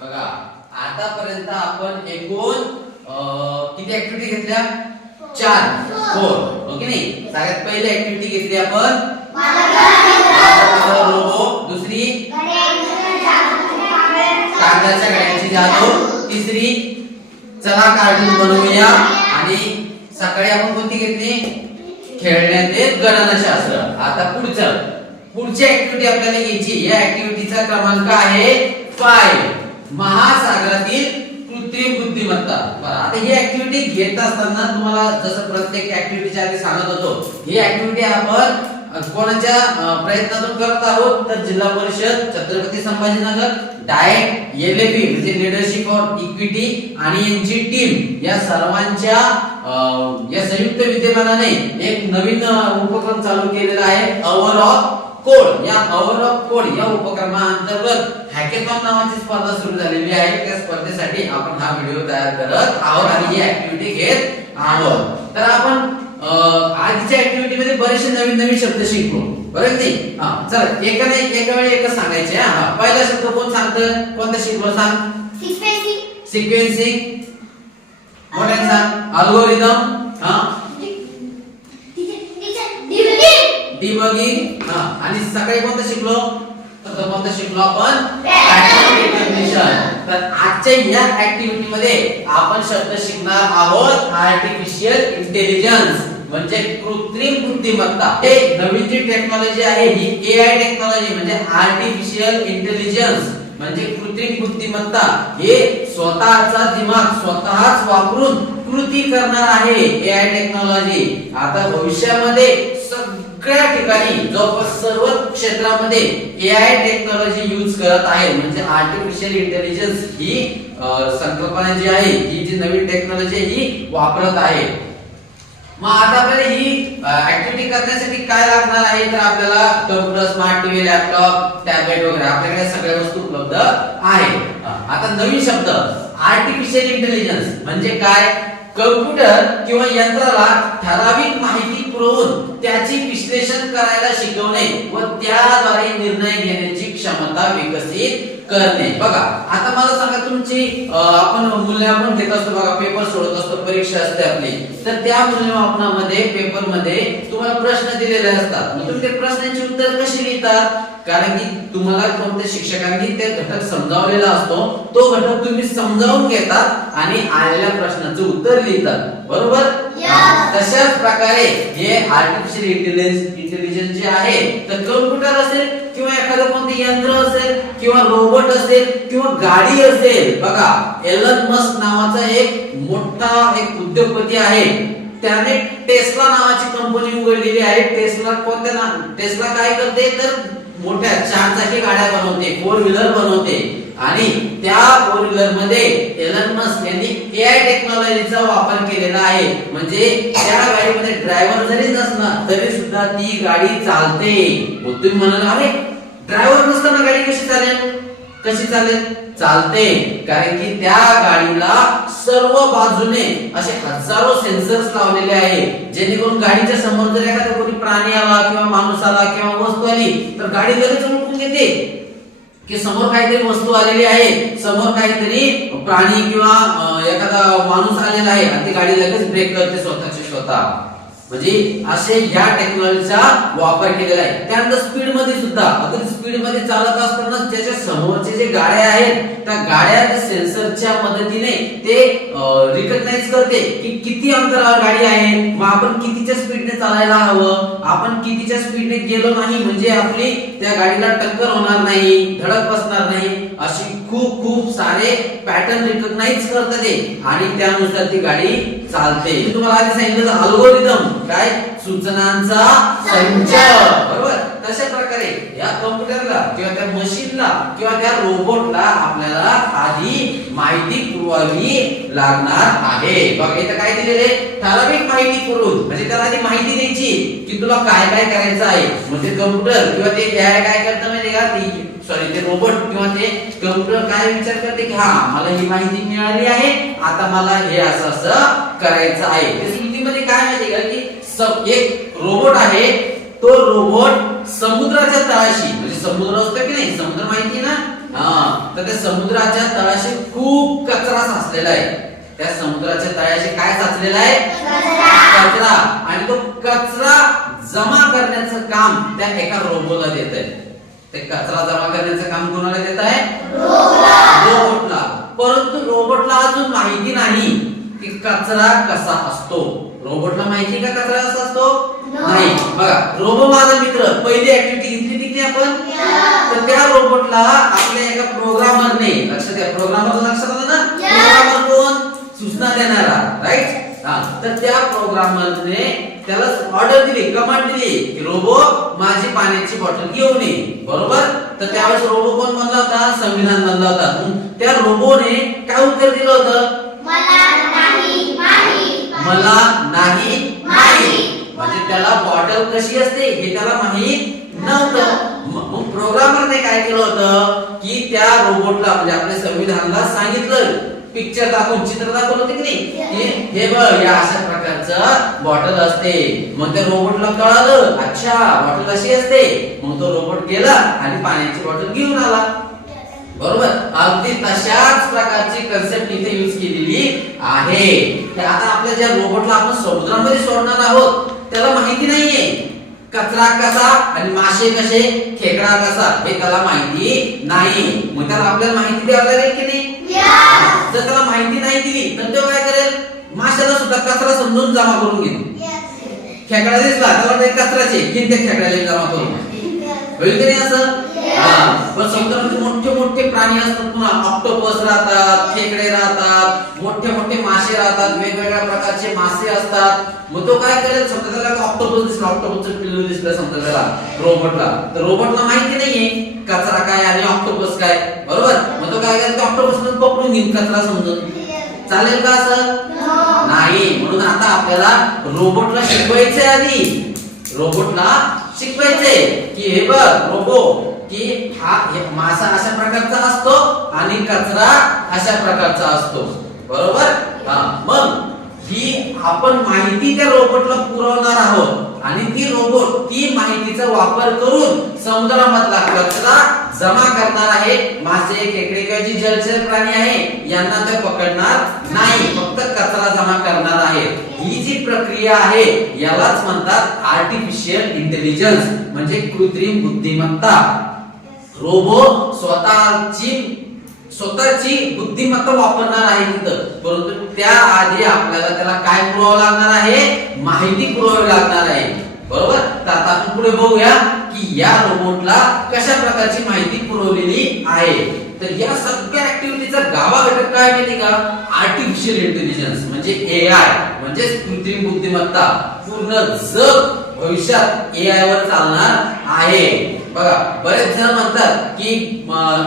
बघा आतापर्यंत आपण एकूण किती ऍक्टिव्हिटी घेतल्या? चार. फोर. हो ओके नाही? सगळ्यात पहिली ऍक्टिव्हिटी घेतली आपण? रोबो दुसरी? कागदाच्या गाड्यांची जादू तिसरी? चला कार्टून बनवूया. आणि सकाळी आपण कोणती घेतली? खेळण्याचे गणनशास्त्र. आता पुढचं. पुढची ऍक्टिव्हिटी आपल्याला घ्यायची या ऍक्टिव्हिटीचा क्रमांक आहे फाय महासागरातील कृत्रिम बुद्धिमत्ता. बरं आता ही ऍक्टिव्हिटी घेत असताना तुम्हाला जसं प्रत्येक ऍक्टिव्हिटीच्या आधी सांगत होतो ही ऍक्टिव्हिटी आपण कोणाच्या प्रयत्नातून करत आहोत? तर जिल्हा परिषद छत्रपती संभाजीनगर डायट एलएपी म्हणजे लिडरशिप ऑफ इक्विटी आणि यांची टीम या सर्वांच्या या संयुक्त विद्यमानाने एक नवीन उपक्रम चालू केलेला आहे अवर ऑफ कोड या अवर ऑफ कोड या उपक्रमाअंतर्गत हॅकेथॉन नावाची स्पर्धा सुरू झालेली आहे. त्या स्पर्धेसाठी आपण हा व्हिडिओ तयार करत आहोत आणि ही ऍक्टिव्हिटी घेत आहोत. तर आपण आजच्या ऍक्टिव्हिटी मध्ये बरेचसे नवीन नवीन शब्द शिकलो. बरोबर नाही? हा चला एका नाही एका वेळी एकच सांगायचे हा. पहिला शब्द कोण सांगतं? कोणता शिकलो सांग? सिक्वेन्सिंग मोठ्याने सांग? अल्गोरिदम हा? डिबगिंग हा आणि सकाळी कोणतं शिकलो? तर कोणतं शिकलो आपण? तर आजच्या या ऍक्टिव्हिटी मध्ये आपण शब्द शिकणार आहोत आर्टिफिशियल इंटेलिजन्स म्हणजे कृत्रिम बुद्धिमत्ता. हे नवीन जी टेक्नॉलॉजी आहे ही एआय टेक्नॉलॉजी म्हणजे आर्टिफिशियल इंटेलिजन्स म्हणजे कृत्रिम बुद्धिमत्ता. हे स्वतःचा दिमाग स्वतःच वापरून कृती करणार आहे एआय टेक्नॉलॉजी आता भविष्यामध्ये सगळ्या ठिकाणी जवळपास सर्व क्षेत्रामध्ये ए आय टेक्नॉलॉजी यूज करत आहे म्हणजे आर्टिफिशियल इंटेलिजन्स ही संकल्पना जी आहे ही जी नवीन टेक्नॉलॉजी ही वापरत आहे. मग आता आपल्याला ही ऍक्टिव्हिटी करण्यासाठी काय लागणार आहे? तर आपल्याला computer smart TV laptop tablet वगैरे आपल्याकडे सगळ्या वस्तू उपलब्ध आहे आता नवीन शब्द आर्टिफिशियल इंटेलिजन्स म्हणजे काय? कम्प्युटर किंवा यंत्राला ठराविक माहिती पुरवून त्याची विश्लेषण करायला शिकवणे व त्याद्वारे निर्णय घेण्याची क्षमता विकसित करणे. बघा आता मला सांगा तुमची आपण मूल्यमापन घेत असतो बघा पेपर सोडत असतो परीक्षा असते आपली. तर त्या मूल्यमापनामध्ये पेपरमध्ये तुम्हाला प्रश्न दिलेले असतात. मग तुम्ही ते प्रश्नांची उत्तर कशी लिहितात? कारण की तुम्हाला कोणत्या शिक्षकांनी ते घटक समजावलेला असतो तो घटक तुम्ही समजावून घेतात आणि आलेल्या प्रश्नाचं उत्तर लिहितात. बरोबर. तशाच प्रकारे हे आर्टिफिशियल इंटेलिजन्स इंटेलिजन्स जे आहे तर कम्प्युटर असेल किंवा एखादं कोणतं यंत्र असेल किंवा रोबोट असेल किंवा गाडी असेल. बघा एलन मस्क नावाचा एक मोठा एक उद्योगपती आहे. त्याने टेस्ला नावाची कंपनी उघडलेली आहे. टेस्ला कोणत्या ना टेस्ला काय करते? तर मोठ्या चार चाकी गाड्या बनवते फोर व्हीलर बनवते. आणि त्या फोर व्हीलरमध्ये एलन मस्क यांनी एआय टेक्नॉलॉजीचा वापर केलेला आहे. म्हणजे त्या गाडीमध्ये ड्रायव्हर जरी नसला तरी सुद्धा ती गाडी चालते. मग तुम्ही म्हणाल अरे ड्रायव्हर नसताना गाडी कशी चालेल? कशी चालेल? चालते. कारण की त्या गाडीला सर्व बाजूने असे हजारो सेन्सर्स लावलेले आहे. जेणेकरून गाडीच्या समोर जर एखादा कोणी प्राणी आला किंवा माणूस आला किंवा वस्तू आली तर गाडी लगेच ओळखून घेते की समोर काहीतरी वस्तू आलेली आहे. समोर काहीतरी प्राणी किंवा एखादा माणूस आलेला आहे आणि ती गाडी लगेच ब्रेक करते स्वतःची स्वतः. म्हणजे असे ह्या टेक्नॉलॉजीचा वापर केलेला आहे. त्यानंतर स्पीडमध्ये सुद्धा. अगदी स्पीडमध्ये चालत असताना त्याच्या समोरचे जे गाड्या आहेत त्या सेन्सरच्या मदतीने ते रिकग्नाइज करते की किती अंतरावर गाडी आहे मग आपण कितीच्या स्पीडने चालायला हवं आपण कितीच्या स्पीडने गेलो नाही म्हणजे आपली त्या गाडीला टक्कर होणार नाही धडक बसणार नाही अशी खूप खूप सारे पॅटर्न रिकग्नाइज करतात ते. आणि त्यानुसार ती गाडी चालते. तुम्हाला आधी सांगितलं अल्गोरिदम काय? सूचनांचा संच. बरोबर? तशा प्रकारे या कम्प्युटरला किंवा त्या मशीनला किंवा त्या रोबोटला आपल्याला आधी माहिती पुरवावी लागणार आहे. बघा इथं काय दिलेले ठराविक माहिती पुरवून. म्हणजे त्याला आधी माहिती द्यायची की तुला काय काय करायचं आहे. म्हणजे कम्प्युटर किंवा ते काय काय करतं माहिती का? ती सॉरी ते रोबोट किंवा ते कम्प्युटर काय विचार करते की हा मला ही माहिती मिळाली आहे. आता मला हे असं असं करायचं आहे. स्मृतीमध्ये काय माहिती का? की एक रोबोट आहे. तो रोबोट समुद्राच्या तळाशी म्हणजे समुद्र असतो की नाही? समुद्र माहिती ना? हा. तर त्या समुद्राच्या तळाशी खूप कचरा साचलेला आहे. त्या समुद्राच्या तळाशी काय साचलेला आहे? कचरा. आणि तो कचरा जमा करण्याचं काम त्या एका रोबोला देत आहे. ते कचरा जमा करण्याचं काम कोणाला देत आहे? रोबोटला परंतु रोबोटला अजून माहिती नाही की कचरा कसा असतो. रोबोटला माहिती का कचरा कसा असतो? नाही. बघा रोबो माझा मित्र. पहिली ऍक्टिव्हिटी घेतली ती आपण? तर त्या रोबोटला आपल्या एका प्रोग्रामरने लक्षात द्या प्रोग्रामर लक्षात आलं ना? प्रोग्रामर कोण? सूचना देणारा राईट हा तर त्या प्रोग्रामरने त्याला ऑर्डर दिली कमांड दिली की रोबो माझी पाण्याची बॉटल घेऊन ये. बरोबर? तर त्यावेळेस रोबो कोण म्हणला होता? संविधान म्हणला होता. त्या रोबोने काय उत्तर दिलं होतं? मला नाही. म्हणजे त्याला बॉटल कशी असते हे त्याला माहीत नव्हतं. मग प्रोग्रामरने काय केलं होतं? की त्या रोबोटला म्हणजे आपल्या संविधानाला सांगितलं. पिक्चर दाखवून चित्र दाखवलं होतं की नाही? हे बघ या अशा प्रकारचं बॉटल असते. मग त्या रोबोटला कळालं अच्छा बॉटल अशी असते. मग तो रोबोट गेला आणि पाण्याची बॉटल घेऊन आला. बरोबर? अगदी तशाच प्रकारची कन्सेप्ट इथे यूज केलेली आहे. तर आता आपल्या ज्या रोबोटला आपण समुद्रामध्ये सोडणार आहोत त्याला माहिती नाहीये. कचरा कसा आणि मासे कसे खेकडा कसा हे त्याला माहिती नाही. मग त्याला आपल्याला माहिती द्यावी लागेल की नाही? जर त्याला माहिती नाही दिली तर तो काय करेल? माशाला सुद्धा कचरा समजून जमा करून घेईल. खेकडा दिसला त्याला कचराचे की ते खेकड्याला जमा करून. होईल की नाही असं? पण समुद्रामध्ये मोठे मोठे प्राणी असतात पुन्हा ऑक्टोपस राहतात खेकडे राहतात मोठे मोठे मासे राहतात वेगवेगळ्या प्रकारचे मासे असतात. मग तो काय करेल? समजा त्याला ऑक्टोपस दिसला ऑक्टोपसचं पिल्लू दिसलं समजा त्याला रोबोटला. तर रोबोटला माहिती नाहीये कचरा काय आणि ऑक्टोपस काय. बरोबर? मग तो काय करेल? ऑक्टोपस पकडून घेईन कचरा समजून. चालेल का असं? नाही. म्हणून आता आपल्याला रोबोटला शिकवायचंय आधी. रोबोटला शिकवायचंय की हे बघ रोबो की हा मासा अशा प्रकारचा असतो आणि कचरा अशा प्रकारचा असतो. बरोबर? हा. मग ही आपण माहिती त्या रोबोटला पुरवणार आहोत आणि ती रोबोट ती माहितीचा वापर करून समुद्रामधला कचरा जमा करणार आहे. मासे खेकडे किंवा जी जलचर प्राणी आहे यांना ते पकडणार नाही. फक्त कचरा जमा करणार आहे. ही जी प्रक्रिया आहे यालाच म्हणतात आर्टिफिशियल इंटेलिजन्स म्हणजे कृत्रिम बुद्धिमत्ता. रोबो स्वतःची स्वतःची बुद्धिमत्ता वापरणार आहे तिथं. परंतु त्या आधी आपल्याला त्याला काय पुरवावं लागणार आहे? माहिती पुरवावी लागणार आहे. बरोबर? तर आता आपण पुढे बघूया की या रोबोटला कशा प्रकारची माहिती पुरवलेली आहे. तर या सगळ्या ऍक्टिव्हिटीचा गावा घटक काय माहिती का? आर्टिफिशियल इंटेलिजन्स म्हणजे ए आय म्हणजे कृत्रिम बुद्धिमत्ता. पूर्ण जग भविष्यात ए आय वर चालणार आहे. बघा बरेच जण म्हणतात की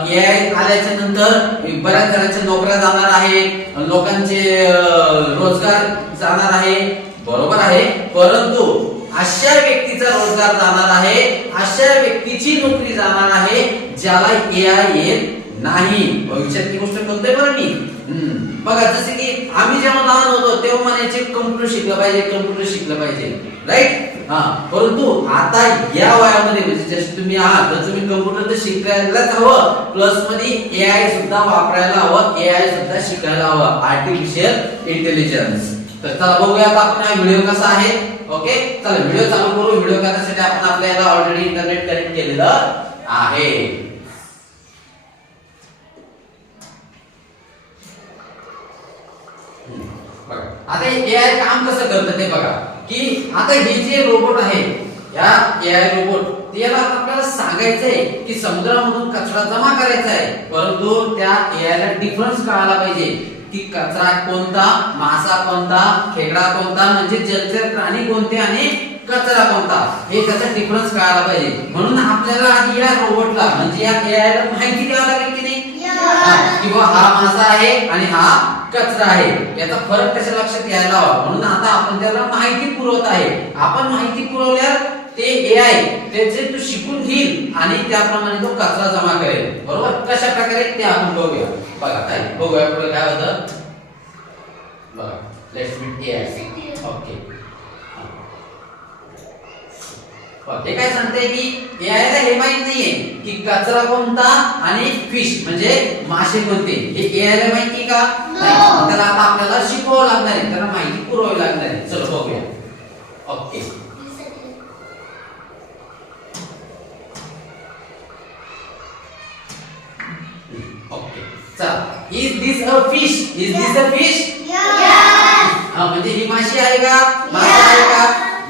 ए आय आल्याच्यानंतर बऱ्याच जणांच्या नोकऱ्या जाणार आहे लोकांचे रोजगार जाणार आहे. बरोबर आहे परंतु अशा व्यक्तीचा रोजगार जाणार आहे अशा व्यक्तीची नोकरी जाणार आहे ज्याला ए आय येत नाही. भविष्यातली गोष्ट बोलतोय बरं मी बघा जसे की आम्ही जेव्हा लहान होतो तेव्हा म्हणायचे कम्प्युटर शिकलं पाहिजे कम्प्युटर शिकलं पाहिजे. राईट हा. परंतु आता या वयामध्ये म्हणजे जसे तुम्ही आहात तर तुम्ही कम्प्युटर तर शिकायलाच हवं प्लसमध्ये ए आय सुद्धा वापरायला हवं ए आय सुद्धा शिकायला हवं आर्टिफिशियल इंटेलिजन्स तर चला बघूया आपण हा व्हिडिओ कसा आहे. ओके चला व्हिडिओ चालू करू. व्हिडिओ करण्यासाठी आपण आपल्याला ऑलरेडी इंटरनेट कनेक्ट केलेलं आहे बघा. आता ए आय काम कसं करतं ते बघा. की आता हे जे रोबोट आहे या ए आय रोबोट त्याला आपल्याला सांगायचंय की समुद्रामधून कचरा जमा करायचा आहे परंतु त्या ए आय ला डिफरन्स कळायला पाहिजे. की कचरा कोणता मासा कोणता खेकडा कोणता म्हणजे जलचर प्राणी कोणते आणि कचरा कोणता हे त्याचा डिफरन्स कळायला पाहिजे. म्हणून आपल्याला या रोबोटला म्हणजे या ए आय ला माहिती द्यावी लागेल की नाही? किंवा हा मासा आहे आणि हा कचरा आहे. याचा फरक त्याच्या लक्षात यायला हवा. म्हणून आता आपण त्याला माहिती पुरवत आहे. आपण माहिती पुरवल्यावर ते ए आय त्याचे तो शिकून घेईल आणि त्याप्रमाणे तो कचरा जमा करेल. बरोबर? कशा प्रकारे ते आपण बघूया. बघा काय बघूया पुढे काय होतं. बघा. Let's meet A I okay हे काय सांगते की एआय ला हे माहीत नाहीये की कचरा कोणता आणि फिश म्हणजे मासे कोणते. हे एआय ला माहिती का? त्याला आता आपल्याला शिकवावं लागणार आहे. त्याला माहिती पुरवावी लागणार आहे. चलो बघूया. ओके ओके चला. Is this a fish is this a fish हा म्हणजे ही माशी आहे का? मासा आहे का?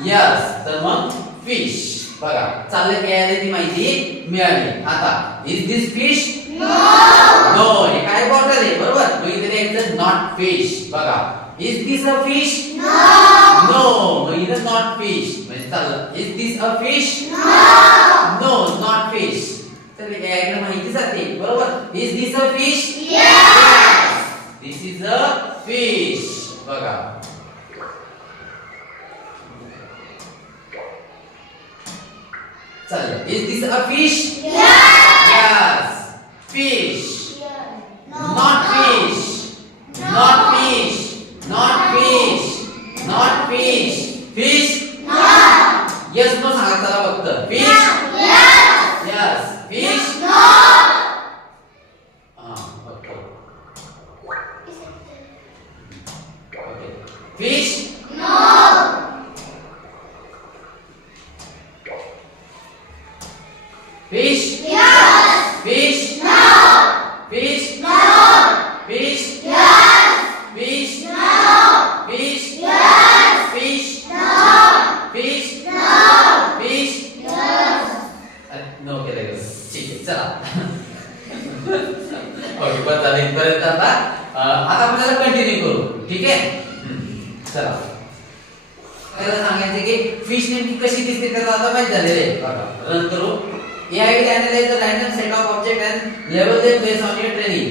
यस तर मग? फिश बघा चाललं यायला ती माहिती? मिळाली. आता इज दिस फिश नो हे काय बॉटल आहे? बरोबर? मग इथे द्यायचं नॉट फिश बघा is this a fish no मग इथं नॉट फिश म्हणजे चाललं is this a fish no not fish तर याकडे माहिती जाते. बरोबर? Is this a fish this is a fish बघा. चालेल. Is this a fish yes fish not fish not fish not fish not fish fish yes no सांगा चला फक्त. फिश इथपर्यंत आता आता आपल्याला कंटिन्यू करू. ठीक आहे? चला. त्याला सांगायचं की फिश नेमकी कशी दिसते त्याला आता माहीत झालेलं आहे. बघा रन करू AI will analyze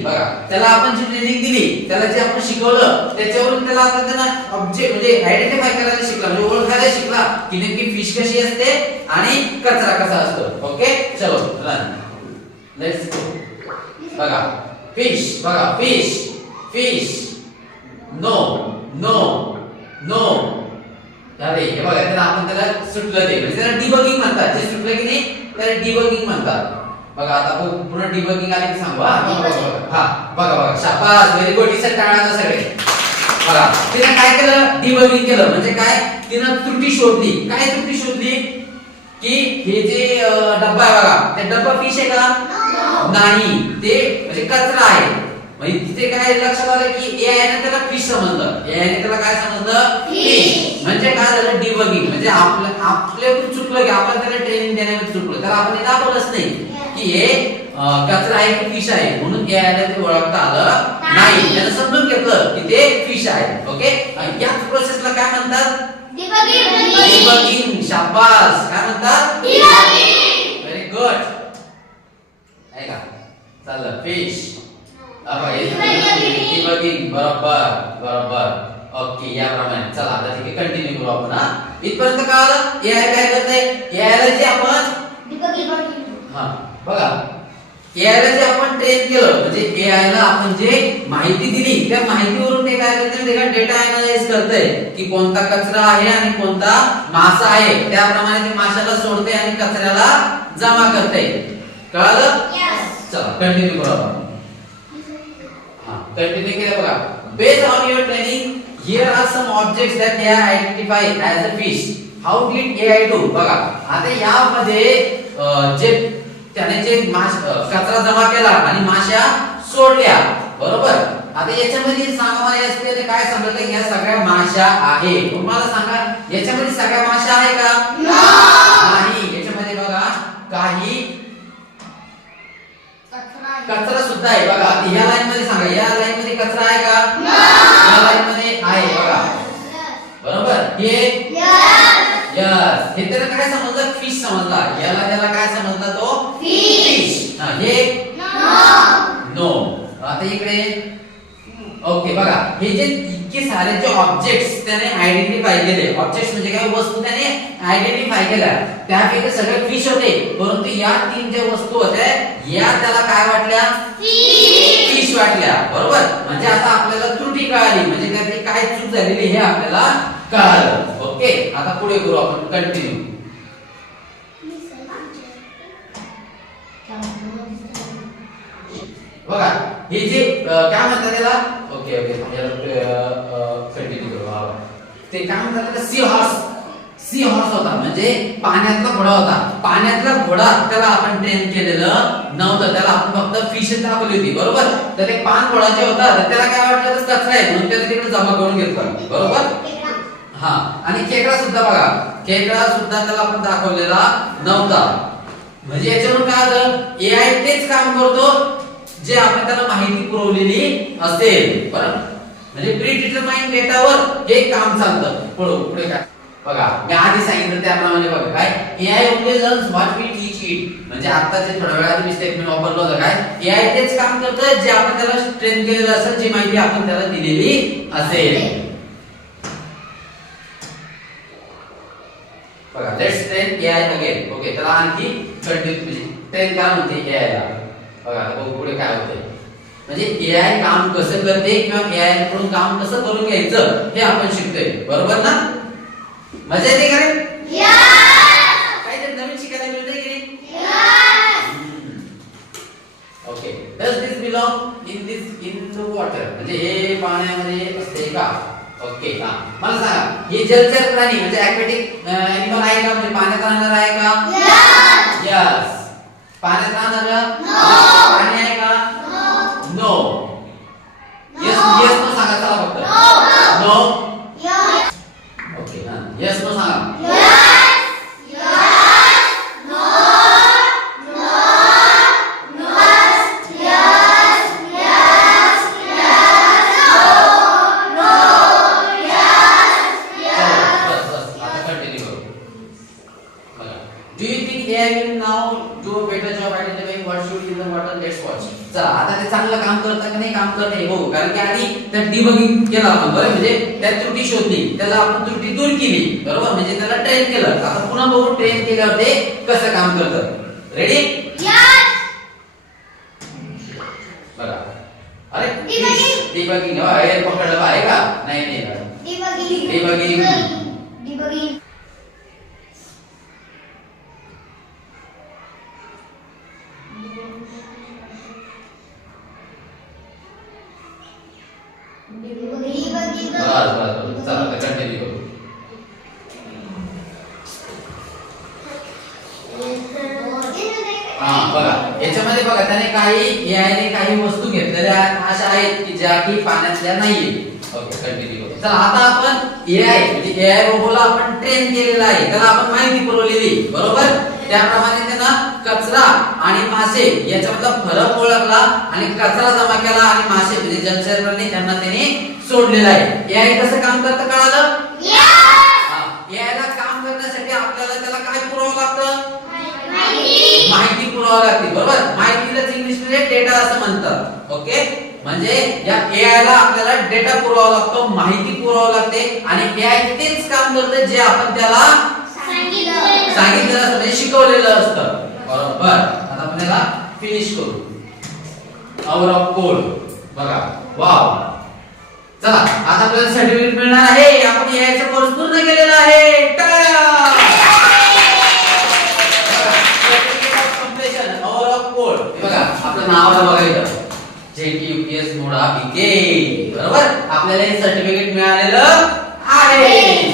बघा त्याला आपण जी ट्रेनिंग दिली त्याला जे आपण शिकवलं त्याच्यावरून त्याला आता त्यांना ऑब्जेक्ट म्हणजे आयडेंटिफाय करायला शिकला म्हणजे ओळखायला शिकला की नेमकी फिश कशी असते आणि कचरा कसा असतो. ओके चलो रन लेट्स गो बघा. फिश बघा fish fish no no no अरे हे बघा त्याला आपण त्याला सुटलं ते. म्हणजे त्याला डिबगिंग म्हणतात. जे सुटलं की नाही त्याला डिबगिंग म्हणतात. बघा आता पु- पुन्हा डिबगिंग आले की सांगू हा? हा बघा बघा. शाबास व्हेरी गुड इसे टाळायचं सगळे. बघा तिने काय केलं? डिबगिंग केलं. म्हणजे काय? तिनं त्रुटी शोधली. काय त्रुटी शोधली? की हे जे डब्बा आहे बघा. ते डब्बा फिश आहे का? नाही ते म्हणजे कचरा आहे. म्हणजे तिथे काय लक्षात आलं की एआय ने त्याला फिश समजलं. एआय ने त्याला काय समजलं? फिश म्हणजे काय झालं? डिबगिंग म्हणजे आपल्या आपल्याकडून चुकलं की आपण त्याला ट्रेनिंग देण्यामध्ये चुकलं. तर आपण हे दाखवलंच नाही की हे कचरा आहे की फिश आहे. म्हणून एआय ला ते ओळखता आलं नाही. त्यानं समजून घेतलं की ते फिश आहे. ओके आणि याच प्रोसेसला काय म्हणतात? डिबगिंग शाबास. काय म्हणतात? व्हेरी गुड आहे का चाललं फिश डिबगिंग बरोबर बरोबर. ओके याप्रमाणे चला आता ठीक आहे कंटिन्यू करू आपण हा. इथपर्यंत कळालं? एआय काय करते? एआय ला जे आपण हा बघा. एआय ला जे आपण ट्रेन केलं. म्हणजे एआय ला आपण जे माहिती दिली त्या माहितीवरून ते काय करते ते काय डेटा अनालाइज करते की कोणता कचरा आहे आणि कोणता मासा आहे. त्याप्रमाणे ते माशाला सोडते आणि कचऱ्याला जमा करते. कळालं? चला कंटिन्यू करू हा कंटिन्यू केलं बघा. Based on your training here are some objects that हे identify as a fish how did AI do बघा आता यामध्ये जे त्याने जे माश कचरा जमा केला आणि माश्या सोडल्या बरोबर? आता याच्यामध्ये सांगा मला असलेले काय की या सगळ्या माश्या आहे. मला सांगा याच्यामध्ये सगळ्या माश्या आहे का? आता इकडे ओके बघा हे जे इतके सारे जे ऑब्जेक्ट्स त्याने आयडेंटिफाय केले. ऑब्जेक्ट्स म्हणजे काय? वस्तू त्याने आयडेंटिफाय केल्या. त्यापैकी सगळे फिश होते. परंतु या तीन ज्या वस्तू होत्या या त्याला काय वाटल्या? फिश वाटल्या. बरोबर? म्हणजे आता आपल्याला त्रुटी कळाली. म्हणजे त्यातली काय चूक झालेली हे आपल्याला कळालं. ओके? आता पुढे करू आपण. कंटिन्यू बघा. हे जे काय म्हणतात त्याला? ओके ओके कंटिन्यू करू ते काय म्हणतात त्याला? सी हॉर्स सी हॉर्स होता म्हणजे पाण्यातला घोडा होता. पाण्यातला घोडा त्याला आपण ट्रेन केलेलं नव्हतं. त्याला आपण फक्त फिश दाखवली होती बरोबर? तर ते पान घोडा जे होता तर त्याला काय वाटलं? तर कचरा आहे म्हणून त्याला तिकडे जमा करून घेतलं बरोबर? हा आणि खेकडा सुद्धा बघा. खेकडा सुद्धा त्याला आपण दाखवलेला नव्हता. म्हणजे याच्यावरून काय होतं? आय तेच काम करतो जे आपण त्याला माहिती पुरवलेली असेल बरं? म्हणजे प्री डिटरमाइन डेटावर हे काम चालतं. पुढे पुढे काय? बघा मी आधी सांगितलं त्याप्रमाणे बघा काय? AI only learns what we teach it म्हणजे आता जे थोड्या वेळात मी स्टेटमेंट वापरलं होतं काय? ए आय तेच काम करतं जे आपण त्याला ट्रेन केलेलं असेल जी माहिती आपण त्याला दिलेली असेल. बघा let's train AI again okay त्याला आणखी कंटिन्यू म्हणजे ट्रेन काय म्हणते? आय ला. बघा आता बघू पुढे काय होतंय. म्हणजे एआय काम कसं करते किंवा एआयकडून काम कसं करून घ्यायचं हे आपण शिकतोय. बरोबर ना? मजा येते का रे? काहीतरी नवीन शिकायला मिळतंय की नाही? Okay does this belong in this in the water म्हणजे हे पाण्यामध्ये असते का? ओके हा. मला सांगा हे जलचर प्राणी म्हणजे ॲक्वेटिक ॲनिमल आहे का? म्हणजे पाण्यात राहणार आहे का? यस पाण्यात राहणार पाणी आहे का नो यस यस नो सांगा चला फक्त नो ओके हा यस नो सांगा बस बस आता कंटिन्यू करू बघा do you think AI will now do a better job identifying what should in the water let's watch चला आता ते चांगलं काम करतं का नाही काम करत नाही बघू कारण की आधी त्यात डिबगिंग केलं आपण बरं म्हणजे त्यात त्रुटी शोधली त्याला आपण त्रुटी दूर केली. बरोबर? म्हणजे त्याला ट्रेन केलं. आता पुन्हा बघू ट्रेन केल्यावर ते कसं काम करतं. रेडी बघा अरे. डिबगिंग हे पकडलं आहे का? नाही नाही का? बस बस बस. चला आता कंटिन्यू करू. हा बघा. याच्यामध्ये बघा त्याने काही AI ने काही वस्तू घेतलेल्या अशा आहेत की ज्या की पाण्यातल्या नाहीये. ओके कंटिन्यू करू. चला आता आपण AI म्हणजे AI रोबोला आपण ट्रेन केलेला आहे. त्याला आपण माहिती पुरवलेली बरोबर? त्याप्रमाणे त्यानं कचरा आणि मासे याच्यामधला फरक ओळखला आणि कचरा जमा केला आणि मासे म्हणजे जलचर प्राणी त्यांना त्याने सोडलेला आहे. AI कसं काम करतं कळालं? हा, AI ला काम करण्यासाठी आपल्याला त्याला काय पुरवावं लागतं? माहिती. पुरवावी लागते. बरोबर? माहितीलाच इंग्लिशमध्ये डेटा असं म्हणतात. ओके? म्हणजे या एआय ला आपल्याला डेटा पुरवावा लागतो माहिती पुरवावी लागते आणि एआय तेच काम करतं जे आपण त्याला सांगितलेलं असतं म्हणजे शिकवलेलं असतं. बरोबर. आता आपण याला फिनिश करू. आवर ऑफ कोड बघा. वाव चला आता आपल्याला सर्टिफिकेट मिळणार आहे. आपण याचा कोर्स पूर्ण केलेला आहे. बघा आपलं नावाला बघायचं जे की यूपीएस मोडा बरोबर? आपल्याला हे सर्टिफिकेट मिळालेलं आहे.